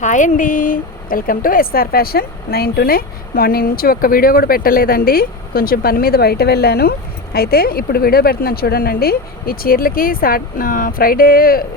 Hi అండి, welcome to SR fashion 9 to 9. Morning నుంచి ఒక్క వీడియో కూడా పెట్టలేదండి. కొంచెం పని మీద బయట వెళ్ళాను. అయితే ఇప్పుడు వీడియో పెడుతున్నాను చూడండి. ఈ చీరలకి ఫ్రైడే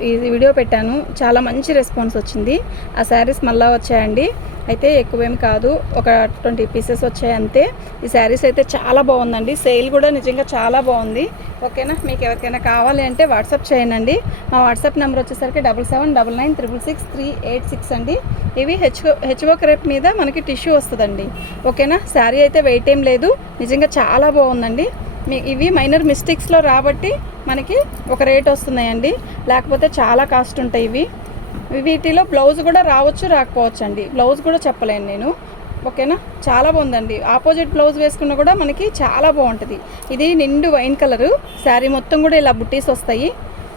ఈ వీడియో పెట్టాను, చాలా మంచి రెస్పాన్స్ వచ్చింది. ఆ శారీస్ మళ్ళీ వచ్చాయండి. అయితే ఎక్కువేమి కాదు, ఒక 20 పీసెస్ వచ్చాయి అంతే. ఈ శారీస్ అయితే చాలా బాగుందండి, సేల్ కూడా నిజంగా చాలా బాగుంది. ఓకేనా, మీకు ఎవరికైనా కావాలి అంటే వాట్సాప్ చేయండి. మా వాట్సాప్ నెంబర్ వచ్చేసరికి 7799666386 అండి. ఇవి హెచ్ఓ క్రేప్ మీద మనకి టిష్యూ వస్తుందండి. ఓకేనా, శారీ అయితే వెయిట్ ఏం లేదు, నిజంగా చాలా బాగుందండి. ఇవి మైనర్ మిస్టేక్స్లో రాబట్టి మనకి ఒక రేట్ వస్తున్నాయండి, లేకపోతే చాలా కాస్ట్ ఉంటాయి ఇవి. వీటిలో బ్లౌజ్ కూడా రావచ్చు రాకపోవచ్చు అండి, బ్లౌజ్ కూడా చెప్పలేను నేను. ఓకేనా, చాలా బాగుందండి. ఆపోజిట్ బ్లౌజ్ వేసుకున్నా కూడా మనకి చాలా బాగుంటుంది. ఇది నిండు వైన్ కలరు, శారీ మొత్తం కూడా ఇలా బుట్టీస్ వస్తాయి.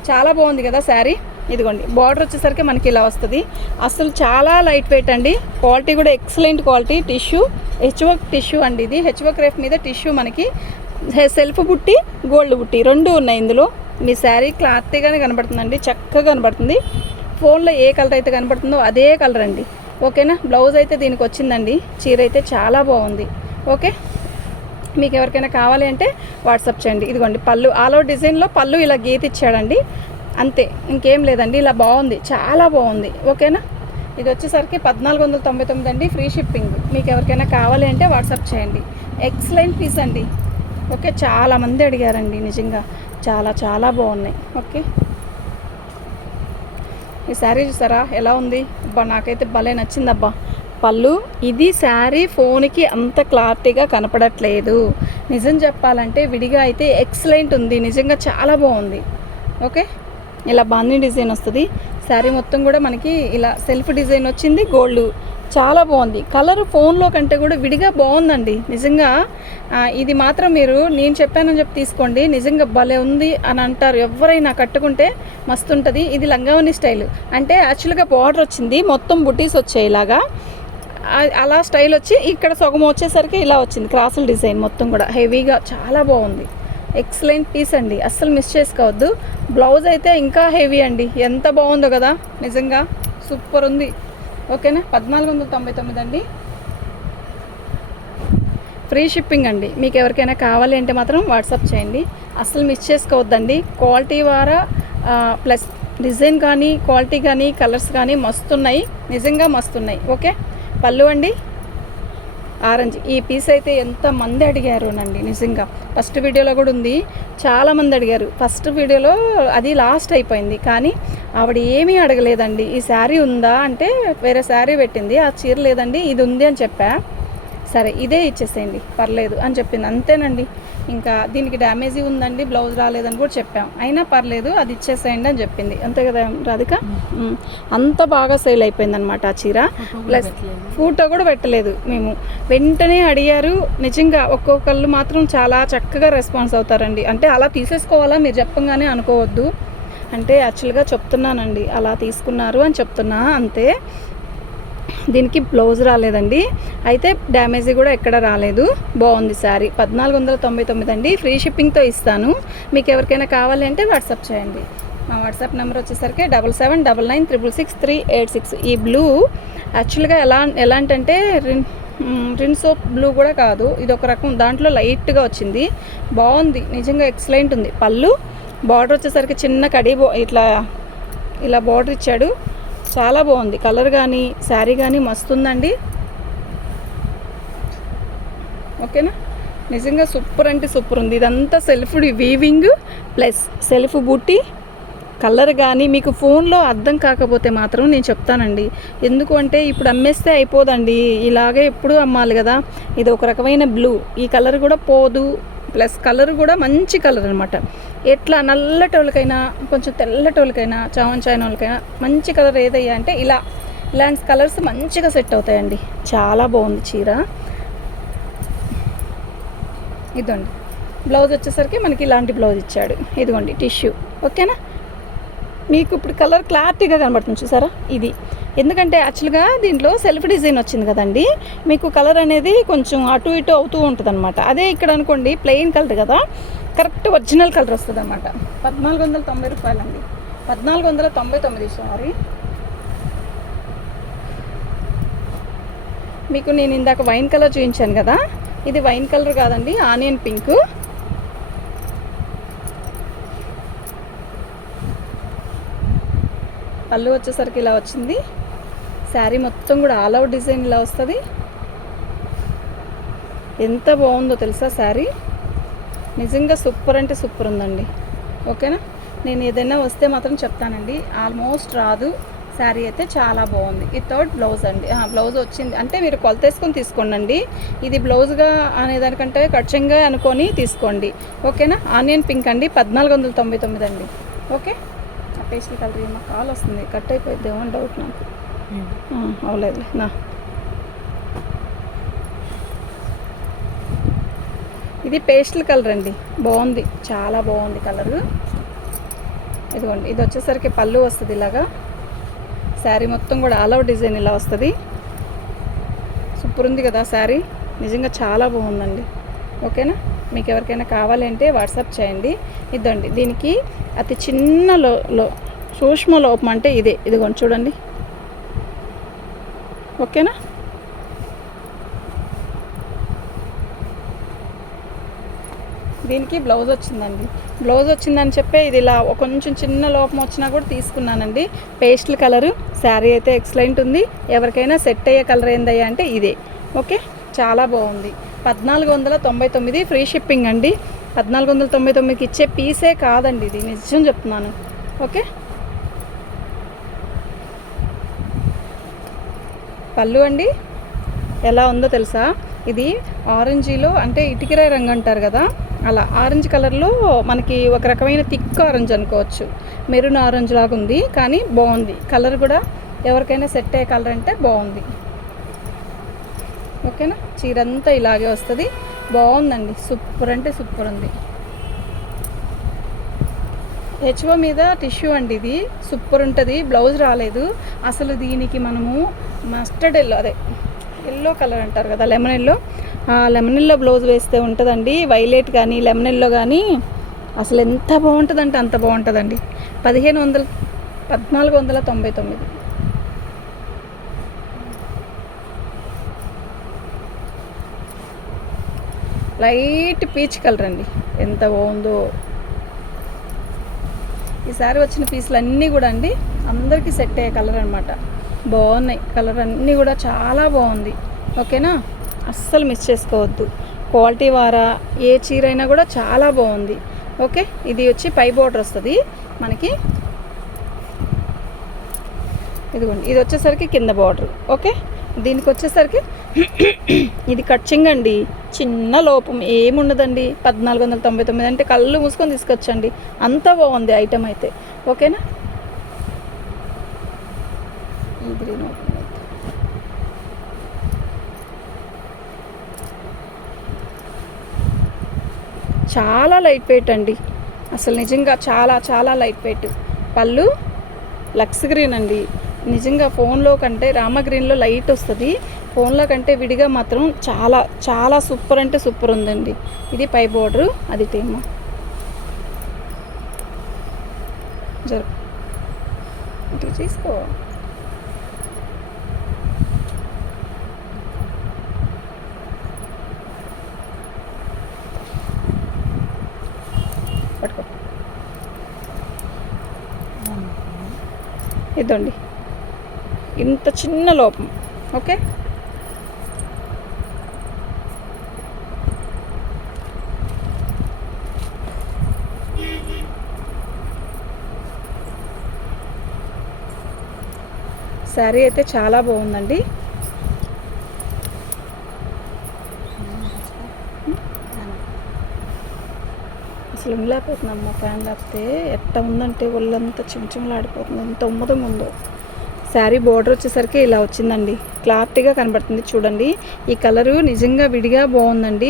చాలా బాగుంది కదా శారీ. ఇదిగోండి, బార్డర్ వచ్చేసరికి మనకి ఇలా వస్తుంది. అసలు చాలా లైట్ వెయిట్ అండి, క్వాలిటీ కూడా excellent quality. Tissue HO tissue అండి, ఇది హెచ్ఓ క్రేప్ మీద టిష్యూ. మనకి సెల్ఫ్ బుట్టి, గోల్డ్ బుట్టి రెండు ఉన్నాయి ఇందులో. మీ శారీ క్లాత్గానే కనబడుతుందండి, చక్కగా కనబడుతుంది. ఫోన్లో ఏ కలర్ అయితే కనబడుతుందో అదే కలర్ అండి. ఓకేనా, బ్లౌజ్ అయితే దీనికి వచ్చిందండి. చీర అయితే చాలా బాగుంది. ఓకే, మీకు ఎవరికైనా కావాలి అంటే వాట్సాప్ చేయండి. ఇదిగోండి పళ్ళు, ఆల్ ఓవర్ డిజైన్లో పళ్ళు ఇలా గీత ఇచ్చాడండి, అంతే, ఇంకేం లేదండి. ఇలా బాగుంది, చాలా బాగుంది. ఓకేనా, ఇది వచ్చేసరికి 1499 అండి, ఫ్రీ షిప్పింగ్. మీకు ఎవరికైనా కావాలి అంటే వాట్సాప్ చేయండి. ఎక్సలెంట్ పీస్ అండి. ఓకే, చాలామంది అడిగారండి, నిజంగా చాలా చాలా బాగున్నాయి. ఓకే, ఈ శారీ చూసారా ఎలా ఉంది? అబ్బా, నాకైతే భలే నచ్చిందబ్బా. పళ్ళు, ఇది శారీ ఫోన్కి అంత క్లారిటీగా కనపడట్లేదు. నిజం చెప్పాలంటే విడిగా అయితే ఎక్సలెంట్ ఉంది, నిజంగా చాలా బాగుంది. ఓకే, ఇలా బాందీ డిజైన్ వస్తుంది. శారీ మొత్తం కూడా మనకి ఇలా సెల్ఫ్ డిజైన్ వచ్చింది, గోల్డ్. చాలా బాగుంది. కలర్ ఫోన్లో కంటే కూడా విడిగా బాగుందండి నిజంగా. ఇది మాత్రం మీరు నేను చెప్పానని చెప్పి తీసుకోండి, నిజంగా భలే ఉంది అని అంటారు. ఎవరైనా కట్టుకుంటే మస్తు ఉంటుంది. ఇది లంగావని స్టైల్ అంటే యాక్చువల్గా బార్డర్ వచ్చింది, మొత్తం బుటీస్ వచ్చాయి ఇలాగా. అలా స్టైల్ వచ్చి ఇక్కడ సగం వచ్చేసరికి ఇలా వచ్చింది, క్రాసుల డిజైన్ మొత్తం కూడా హెవీగా. చాలా బాగుంది, ఎక్సలెంట్ పీస్ అండి, అస్సలు మిస్ చేసుకోవద్దు. బ్లౌజ్ అయితే ఇంకా హెవీ అండి, ఎంత బాగుందో కదా, నిజంగా సూపర్ ఉంది. ఓకేనా, 1499 అండి, ఫ్రీ షిప్పింగ్ అండి. మీకు ఎవరికైనా కావాలి అంటే మాత్రం వాట్సాప్ చేయండి, అస్సలు మిస్ చేసుకోవద్దండి. క్వాలిటీ వారా ప్లస్ డిజైన్ కానీ క్వాలిటీ కానీ కలర్స్ కానీ మస్తున్నాయి, నిజంగా మస్తున్నాయి. ఓకే, పళ్ళు అండి ఆరెంజ్. ఈ పీస్ అయితే ఎంతమంది అడిగారు నండి, నిజంగా ఫస్ట్ వీడియోలో కూడా ఉంది, చాలామంది అడిగారు. ఫస్ట్ వీడియోలో అది లాస్ట్ అయిపోయింది, కానీ ఆవిడ ఏమీ అడగలేదండి. ఈ శారీ ఉందా అంటే వేరే శారీ పెట్టింది, ఆ చీర లేదండి ఇది ఉంది అని చెప్పా. సరే ఇదే ఇచ్చేసేయండి పర్లేదు అని చెప్పింది, అంతేనండి. ఇంకా దీనికి డ్యామేజీ ఉందండి, బ్లౌజ్ రాలేదని కూడా చెప్పాం, అయినా పర్లేదు అది ఇచ్చేసేయండి అని చెప్పింది, అంతే కదా రాధిక. అంత బాగా సేల్ అయిపోయింది అనమాట ఆ చీర. ప్లస్ ఫోటో కూడా పెట్టలేదు మేము, వెంటనే అడిగారు. నిజంగా ఒక్కొక్కళ్ళు మాత్రం చాలా చక్కగా రెస్పాన్స్ అవుతారండి. అంటే అలా తీసేసుకోవాలా మీరు చెప్పంగానే అనుకోవద్దు, అంటే యాక్చువల్గా చెప్తున్నానండి, అలా తీసుకున్నారు అని చెప్తున్నా అంతే. దీనికి బ్లౌజ్ రాలేదండి, అయితే డ్యామేజీ కూడా ఎక్కడ రాలేదు, బాగుంది శారీ. 1499 అండి, ఫ్రీ షిప్పింగ్తో ఇస్తాను. మీకు ఎవరికైనా కావాలి అంటే వాట్సాప్ చేయండి. మా వాట్సాప్ నెంబర్ వచ్చేసరికి 7799666386. ఈ బ్లూ యాక్చువల్గా ఎలాంటంటే రిన్ సోప్ బ్లూ కూడా కాదు, ఇది ఒక రకం, దాంట్లో లైట్గా వచ్చింది, బాగుంది, నిజంగా ఎక్సలెంట్ ఉంది. పళ్ళు, బార్డర్ వచ్చేసరికి చిన్న కడి ఇలా బార్డర్ ఇచ్చాడు, చాలా బాగుంది. కలర్ కానీ శారీ కానీ మస్తుందండి. ఓకేనా, నిజంగా సూపర్ అంటే సూపర్ ఉంది. ఇదంతా సెల్ఫ్ వీవింగ్ ప్లస్ సెల్ఫ్ బుట్టి. కలర్ కానీ మీకు ఫోన్లో అర్థం కాకపోతే మాత్రం నేను చెప్తానండి, ఎందుకు అంటే ఇప్పుడు అమ్మేస్తే అయిపోదండి, ఇలాగే ఎప్పుడు అమ్మాలి కదా. ఇది ఒక రకమైన బ్లూ, ఈ కలర్ కూడా పోదు, ప్లస్ కలర్ కూడా మంచి కలర్ అనమాట. ఎట్లా నల్లటోళ్ళకైనా కొంచెం తెల్లటోళ్ళకైనా చాయన వాళ్ళకైనా మంచి కలర్ ఏదయ్యా అంటే ఇలాంటి కలర్స్ మంచిగా సెట్ అవుతాయండి. చాలా బాగుంది చీర. ఇదండి బ్లౌజ్ వచ్చేసరికి మనకి ఇలాంటి బ్లౌజ్ ఇచ్చాడు, ఇదిగోండి టిష్యూ. ఓకేనా, మీకు ఇప్పుడు కలర్ క్లారిటీగా కనబడుతుంది చూసారా ఇది. ఎందుకంటే యాక్చువల్గా దీంట్లో సెల్ఫ్ డిజైన్ వచ్చింది కదండి, మీకు కలర్ అనేది కొంచెం అటు ఇటు అవుతూ ఉంటుంది అనమాట. అదే ఇక్కడ అనుకోండి ప్లెయిన్ కలర్ కదా, కరెక్ట్ ఒరిజినల్ కలర్ వస్తుంది అనమాట. 1490 రూపాయలండి, 1499 సారీ. మీకు నేను ఇందాక వైన్ కలర్ చూపించాను కదా, ఇది వైన్ కలర్ కాదండి, ఆనియన్ పింక్. పళ్ళు వచ్చేసరికి ఇలా వచ్చింది. శారీ మొత్తం కూడా ఆల్ అవుట్ డిజైన్ ఇలా వస్తుంది. ఎంత బాగుందో తెలుసా శారీ, నిజంగా సూపర్ అంటే సూపర్ ఉందండి. ఓకేనా, నేను ఏదైనా వస్తే మాత్రం చెప్తానండి, ఆల్మోస్ట్ రాదు. శారీ అయితే చాలా బాగుంది. వితౌట్ బ్లౌజ్ అండి. బ్లౌజ్ వచ్చింది అంటే మీరు కొలత వేసుకొని తీసుకోండి. ఇది బ్లౌజ్గా అనేదానికంటే కట్చింగ్గా అనుకొని తీసుకోండి. ఓకేనా, ఆనియన్ పింక్ అండి, 1499 అండి. Okay, pastel colour. మా కాల్ వస్తుంది, కట్ అయిపోయింది ఏమో డౌట్ నాకు. అవలేదులే నా. ఇది పేస్టల్ కలర్ అండి, బాగుంది, చాలా బాగుంది కలరు. ఇదిగోండి, ఇది వచ్చేసరికి పళ్ళు వస్తుంది ఇలాగా. శారీ మొత్తం కూడా ఆల్ అవుట్ డిజైన్ ఇలా వస్తుంది. సూపర్ ఉంది కదా శారీ, నిజంగా చాలా బాగుందండి. ఓకేనా, మీకు ఎవరికైనా కావాలంటే వాట్సాప్ చేయండి. ఇదండి, దీనికి అతి చిన్న సూక్ష్మ లోపం అంటే ఇదే. ఇదిగోండి చూడండి. ఓకేనా, దీనికి బ్లౌజ్ వచ్చిందండి. బ్లౌజ్ వచ్చిందని చెప్పే ఇది ఇలా కొంచెం చిన్న లోపం వచ్చినా కూడా తీసుకున్నానండి. పేస్టల్ కలరు, శారీ అయితే ఎక్సలెంట్ ఉంది. ఎవరికైనా సెట్ అయ్యే కలర్ ఏందయ్యా అంటే ఇదే. ఓకే, చాలా బాగుంది. 1499 ఫ్రీ షిప్పింగ్ అండి. 1499కి ఇచ్చే పీసే కాదండి ఇది, నిజం చెప్తున్నాను. ఓకే, పళ్ళు అండి ఎలా ఉందో తెలుసా, ఇది ఆరెంజీలో అంటే ఇటుకరాయి రంగు అంటారు కదా, అలా ఆరెంజ్ కలర్లో మనకి ఒక రకమైన థిక్ ఆరెంజ్ అనుకోవచ్చు. మెరూన్ ఆరెంజ్ లాగా ఉంది, కానీ బాగుంది కలర్ కూడా. ఎవరికైనా సెట్ అయ్యే కలర్ అంటే బాగుంది. ఓకేనా, చీరంతా ఇలాగే వస్తుంది. బాగుందండి, సూపర్ అంటే సూపర్ ఉంది. హెచ్ఓ మీద టిష్యూ అండి, ఇది సూపర్ ఉంటుంది. బ్లౌజ్ రాలేదు అసలు. దీనికి మనము మస్టర్డ్ ఎల్లో, అదే ఎల్లో కలర్ అంటారు కదా, lemon yellow, lemon yellow blouse వేస్తే ఉంటుందండి. వైలెట్ కానీ లెమన్ ఎల్లో కానీ అసలు ఎంత బాగుంటుందంటే అంత బాగుంటుందండి. 1499. లైట్ పీచ్ కలర్ అండి, ఎంత బాగుందో. ఈసారి వచ్చిన పీసులు అన్నీ కూడా అండి అందరికీ సెట్ అయ్యే కలర్ అనమాట. బాగున్నాయి కలర్ అన్నీ కూడా, చాలా బాగుంది. ఓకేనా, అస్సలు మిస్ చేసుకోవద్దు. క్వాలిటీ వారా ఏ చీర అయినా కూడా చాలా బాగుంది. ఓకే, ఇది వచ్చి పై బోర్డర్ వస్తుంది మనకి. ఇదిగోండి, ఇది వచ్చేసరికి కింద బార్డర్. ఓకే, దీనికి వచ్చేసరికి ఇది కట్చింగ్ అండి, చిన్న లోపం ఏముండదండి. 1499 అంటే కళ్ళు మూసుకొని తీసుకొచ్చండి, అంత బాగుంది ఐటమ్ అయితే. ఓకేనా, ఇది చాలా లైట్ వెయిట్ అండి, అసలు నిజంగా చాలా చాలా లైట్ వెయిట్. పళ్ళు లక్స్ గ్రీన్ అండి, నిజంగా ఫోన్లో కంటే రామ గ్రీన్లో లైట్ వస్తుంది, ఫోన్లో కంటే విడిగా మాత్రం చాలా చాలా సూపర్ అంటే సూపర్ ఉందండి. ఇది పై బోర్డరు, అది తేమ ఇట్లా తీసుకో. పట్టుకో, ఇదండి ఇంత చిన్న లోపం. ఓకే, శారీ అయితే చాలా బాగుందండి. అసలు ఉండలేకపోతున్నామ్మా, ఫ్యాన్ లేకపోతే ఎట్ట ఉందంటే ఒళ్ళంతా చిమచిమలాడిపోతుంది, ఎంత ఉమ్మదంగా ఉందో. శారీ బోర్డర్ వచ్చేసరికి ఇలా వచ్చిందండి, క్లారిటీగా కనబడుతుంది చూడండి. ఈ కలరు నిజంగా విడిగా బాగుందండి,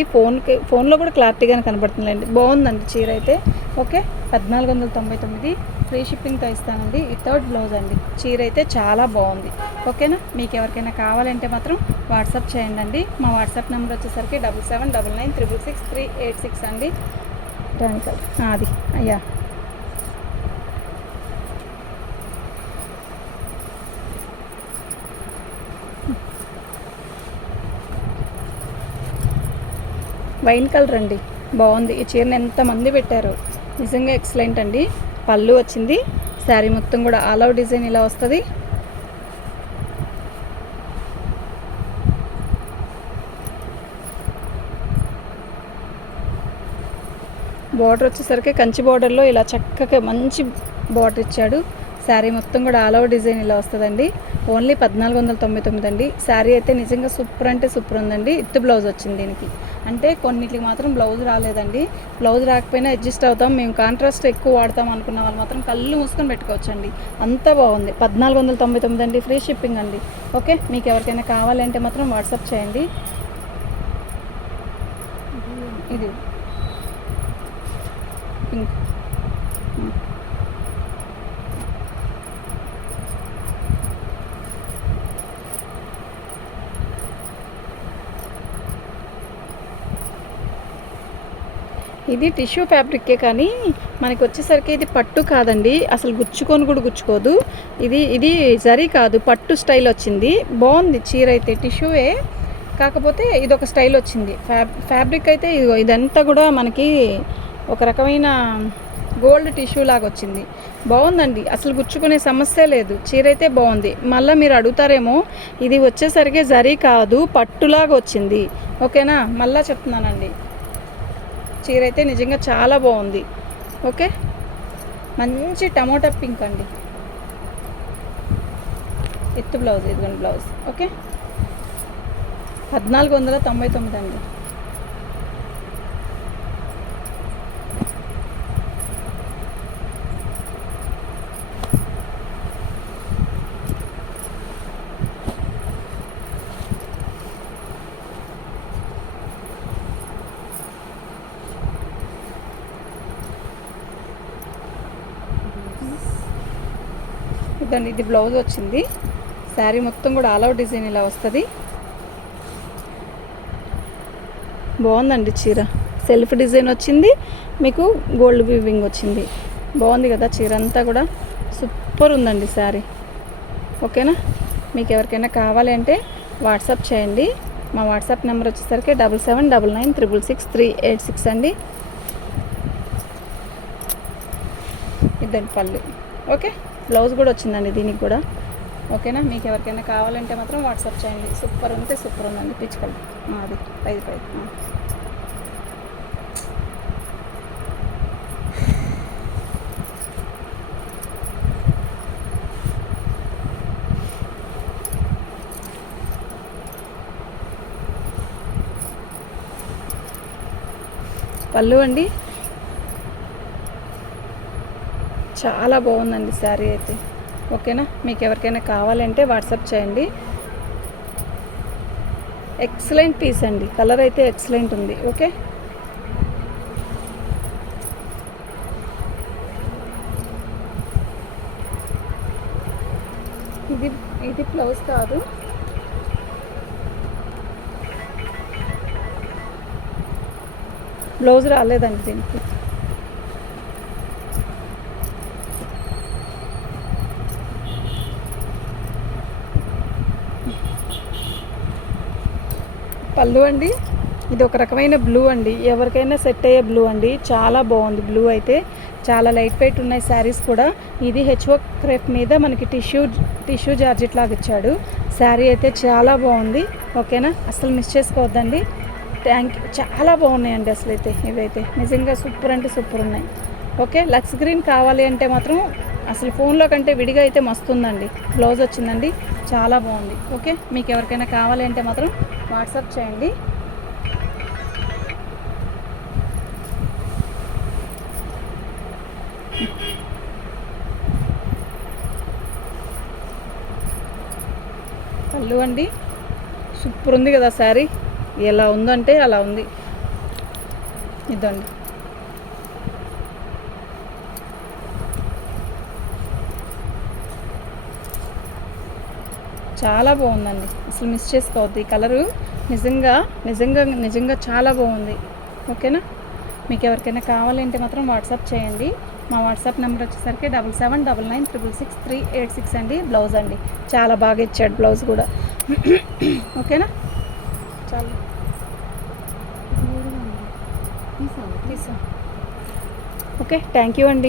ఫోన్లో కూడా క్లారిటీగానే కనబడుతుందండి. బాగుందండి చీర అయితే. ఓకే, 1499 ఫ్రీ షిప్పింగ్తో ఇస్తానండి, వితౌట్ బ్లౌజ్ అండి. చీర అయితే చాలా బాగుంది. ఓకేనా, మీకు ఎవరికైనా కావాలంటే మాత్రం వాట్సాప్ చేయండి. మా వాట్సాప్ నెంబర్ వచ్చేసరికి 7799666386 అండి. రాణి కలర్ అది అయ్యా. వైన్ కలర్ అండి, బాగుంది. ఈ చీరని ఎంతమంది పెట్టారు, నిజంగా ఎక్సలెంట్ అండి. పళ్ళు వచ్చింది, శారీ మొత్తం కూడా ఆల్ ఓవర్ డిజైన్ ఇలా వస్తుంది. బార్డర్ వచ్చేసరికి కంచి బార్డర్లో ఇలా చక్కగా మంచి బార్డర్ ఇచ్చాడు. శారీ మొత్తం కూడా ఆల్ ఓవర్ డిజైన్ ఇలా వస్తుందండి. ఓన్లీ 1499 అండి. శారీ అయితే నిజంగా సూపర్ అంటే సూపర్ ఉందండి. ఇత్తు బ్లౌజ్ వచ్చింది దీనికి. అంటే కొన్నిటికి మాత్రం బ్లౌజ్ రాలేదండి. బ్లౌజ్ రాకపోయినా అడ్జస్ట్ అవుతాం, మేము కాంట్రాస్ట్ ఎక్కువ వాడతాం అనుకున్న వాళ్ళు మాత్రం కళ్ళు మూసుకొని పెట్టుకోవచ్చండి. అంత బాగుంది. 1499 అండి, ఫ్రీ షిప్పింగ్ అండి. ఓకే, మీకు ఎవరికైనా కావాలంటే మాత్రం వాట్సాప్ చేయండి. ఇది పింక్, ఇది టిష్యూ ఫ్యాబ్రిక్కే కానీ మనకి వచ్చేసరికి ఇది పట్టు కాదండి, అసలు గుచ్చుకొని కూడా గుచ్చుకోదు. ఇది జరీ కాదు, పట్టు స్టైల్ వచ్చింది. బాగుంది చీర అయితే, టిష్యూవే కాకపోతే ఇది ఒక స్టైల్ వచ్చింది. ఫ్యాబ్రిక్ అయితే ఇదంతా కూడా మనకి ఒక రకమైన గోల్డ్ టిష్యూ లాగా వచ్చింది. బాగుందండి, అసలు గుచ్చుకునే సమస్య లేదు. చీర అయితే బాగుంది. మళ్ళీ మీరు అడుగుతారేమో, ఇది వచ్చేసరికి జరీ కాదు, పట్టులాగా వచ్చింది. ఓకేనా, మళ్ళీ చెప్తున్నానండి, చీర అయితే నిజంగా చాలా బాగుంది. ఓకే, మంచి టమోటా పింక్ అండి, ఎత్తు బ్లౌజ్, ఇదిగోండి బ్లౌజ్. ఓకే, 1499 అండి. ఇదండి, ఇది బ్లౌజ్ వచ్చింది. శారీ మొత్తం కూడా ఆల్ ఓవర్ డిజైన్ ఇలా వస్తుంది. బాగుందండి చీర, సెల్ఫ్ డిజైన్ వచ్చింది, మీకు గోల్డ్ వీవింగ్ వచ్చింది. బాగుంది కదా చీర అంతా కూడా, సూపర్ ఉందండి శారీ. ఓకేనా, మీకు ఎవరికైనా కావాలి అంటే వాట్సాప్ చేయండి. మా వాట్సాప్ నెంబర్ వచ్చేసరికి 7799666386 అండి. ఇదండి పళ్ళు. ఓకే, బ్లౌజ్ కూడా వచ్చిందండి దీనికి కూడా. ఓకేనా, మీకు ఎవరికైనా కావాలంటే మాత్రం వాట్సాప్ చేయండి. సూపర్ ఉంటే సూపర్ ఉందండి, పిచ్చుకలు అది పైది పళ్ళు అండి. చాలా బాగుందండి శారీ అయితే. ఓకేనా, మీకు ఎవరికైనా కావాలంటే వాట్సాప్ చేయండి. ఎక్సలెంట్ పీస్ అండి, కలర్ అయితే ఎక్సలెంట్ ఉంది. ఓకే, ఇది బ్లౌజ్ కాదు, బ్లౌజ్ రాలేదండి దీనికి. పళ్ళు అండి, ఇది ఒక రకమైన బ్లూ అండి, ఎవరికైనా సెట్ అయ్యే బ్లూ అండి. చాలా బాగుంది బ్లూ అయితే, చాలా లైట్ వెయిట్ ఉన్నాయి శారీస్ కూడా. ఇది హెచ్వర్క్ క్రేప్ మీద మనకి టిష్యూ జార్జెట్ లాగా ఇచ్చాడు. శారీ అయితే చాలా బాగుంది. ఓకేనా, అసలు మిస్ చేసుకోవద్దండి. థ్యాంక్ యూ, చాలా బాగున్నాయండి అసలు అయితే, ఇవైతే నిజంగా సూపర్ అంటే సూపర్ ఉన్నాయి. ఓకే, లక్స్ గ్రీన్ కావాలి అంటే మాత్రం అసలు ఫోన్లో కంటే విడిగా అయితే మస్తుందండి. బ్లౌజ్ వచ్చిందండి, చాలా బాగుంది. ఓకే, మీకు ఎవరికైనా కావాలి అంటే మాత్రం వాట్సాప్ చేయండి. పళ్ళు అండి, సూపర్ ఉంది కదా శారీ, ఎలా ఉందంటే అలా ఉంది. ఇదండి, చాలా బాగుందండి, అసలు మిస్ చేసుకోవద్దు. ఈ కలరు నిజంగా నిజంగా నిజంగా చాలా బాగుంది. ఓకేనా, మీకు ఎవరికైనా కావాలంటే మాత్రం వాట్సాప్ చేయండి. మా వాట్సాప్ నెంబర్ వచ్చేసరికి 7799666386 అండి. బ్లౌజ్ అండి, చాలా బాగా ఇచ్చాడు బ్లౌజ్ కూడా. ఓకేనా, చాలా ఓకే, థ్యాంక్ యూ అండి.